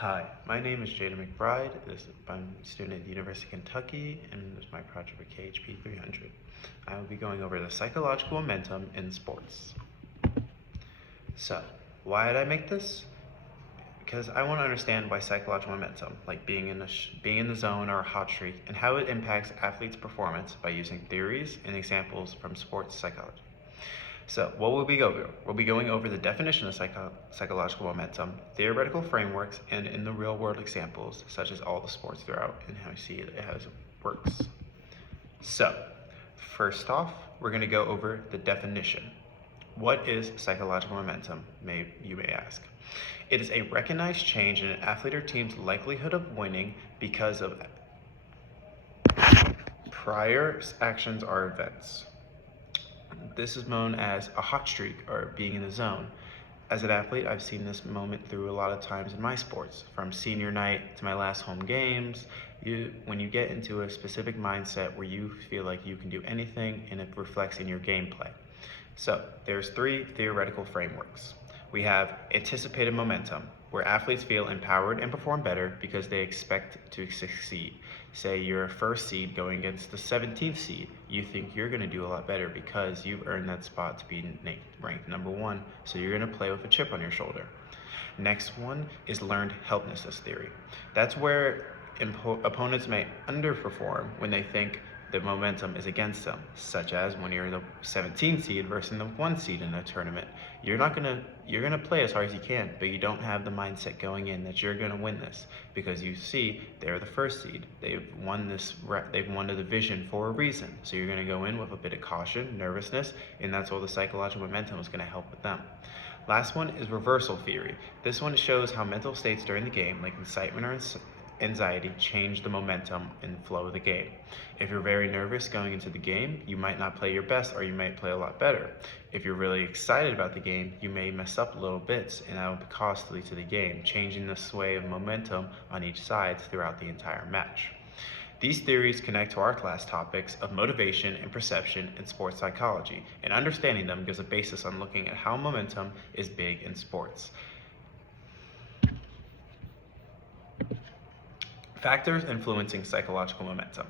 Hi, my name is Jayden McBride. I'm a student at the University of Kentucky, and this is my project for KHP 300. I will be going over the psychological momentum in sports. So, why did I make this? Because I want to understand why psychological momentum, like being in the zone or a hot streak, and how it impacts athletes' performance by using theories and examples from sports psychology. So what will we go over? We'll be going over the definition of psychological momentum, theoretical frameworks, and in the real world examples, such as all the sports throughout and how you see it as it works. So first off, we're going to go over the definition. What is psychological momentum, you may ask? It is a recognized change in an athlete or team's likelihood of winning because of prior actions or events. This is known as a hot streak or being in the zone. As an athlete, I've seen this moment through a lot of times in my sports, from senior night to my last home games. When you get into a specific mindset where you feel like you can do anything and it reflects in your gameplay. So there's three theoretical frameworks. We have anticipated momentum, where athletes feel empowered and perform better because they expect to succeed. Say you're a first seed going against the 17th seed. You think you're going to do a lot better because you've earned that spot to be ranked number one, so you're going to play with a chip on your shoulder. Next one is learned helplessness theory. That's where opponents may underperform when they think the momentum is against them, such as when you're the 17th seed versus the 1 seed in a tournament. You're gonna play as hard as you can, but you don't have the mindset going in that you're gonna win this because you see they're the first seed. They've won the division for a reason. So you're gonna go in with a bit of caution, nervousness, and that's all the psychological momentum is gonna help with them. Last one is reversal theory. This one shows how mental states during the game, like excitement or anxiety, change the momentum and flow of the game. If you're very nervous going into the game, you might not play your best or you might play a lot better. If you're really excited about the game, you may mess up little bits and that will be costly to the game, changing the sway of momentum on each side throughout the entire match. These theories connect to our class topics of motivation and perception in sports psychology, and understanding them gives a basis on looking at how momentum is big in sports. Factors influencing psychological momentum.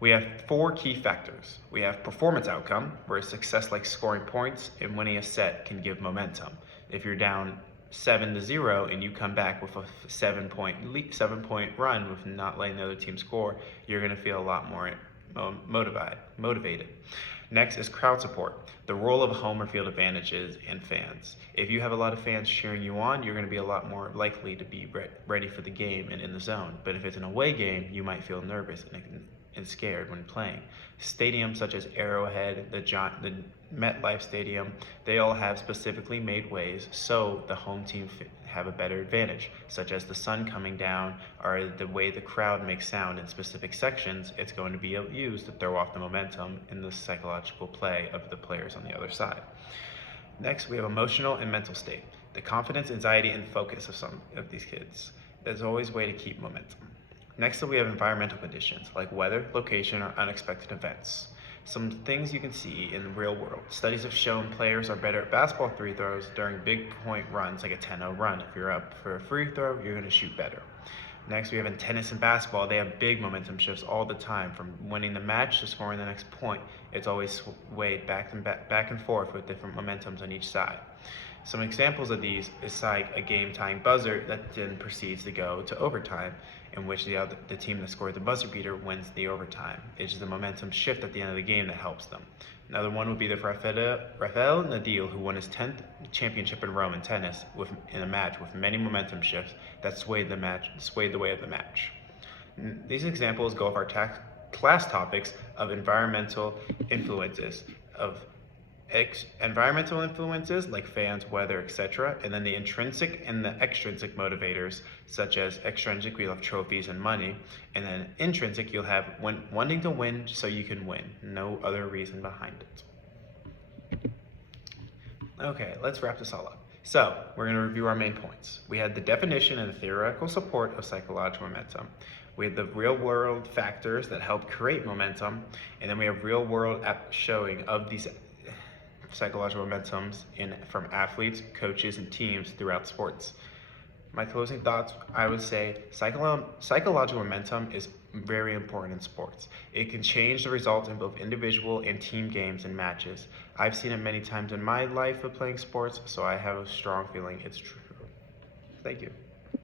We have 4 key factors. We have performance outcome, where success like scoring points and winning a set can give momentum. If you're down 7-0 and you come back with a 7-point run with not letting the other team score, you're going to feel a lot more motivated. Next is crowd support, the role of home or field advantages and fans. If you have a lot of fans cheering you on, you're going to be a lot more likely to be ready for the game and in the zone. But if it's an away game, you might feel nervous and scared when playing. Stadiums such as Arrowhead, the MetLife Stadium, they all have specifically made ways so the home team have a better advantage, such as the sun coming down or the way the crowd makes sound in specific sections. It's going to be used to throw off the momentum in the psychological play of the players on the other side. Next, we have emotional and mental state, the confidence, anxiety, and focus of some of these kids. There's always a way to keep momentum. Next, we have environmental conditions like weather, location, or unexpected events. Some things you can see in the real world. Studies have shown players are better at basketball free throws during big point runs, like a 10-0 run. If you're up for a free throw, you're going to shoot better. Next, we have in tennis and basketball, they have big momentum shifts all the time, from winning the match to scoring the next point. It's always swayed back and forth with different momentums on each side. Some examples of these is like a game-tying buzzer that then proceeds to go to overtime, in which the team that scored the buzzer beater wins the overtime. It's just a momentum shift at the end of the game that helps them. Another one would be the Rafael Nadal, who won his 10th championship in Rome in tennis in a match with many momentum shifts that swayed the way of the match. These examples go off our class topics of environmental influences like fans, weather, etc., and then the intrinsic and the extrinsic motivators, such as extrinsic, we have trophies and money, and then intrinsic, you'll have wanting to win so you can win, no other reason behind it. Okay, let's wrap this all up. So, we're going to review our main points. We had the definition and the theoretical support of psychological momentum. We have the real-world factors that help create momentum, and then we have real-world showing of these psychological momentums from athletes, coaches, and teams throughout sports. My closing thoughts, I would say psychological momentum is very important in sports. It can change the result in both individual and team games and matches. I've seen it many times in my life of playing sports, so I have a strong feeling it's true. Thank you.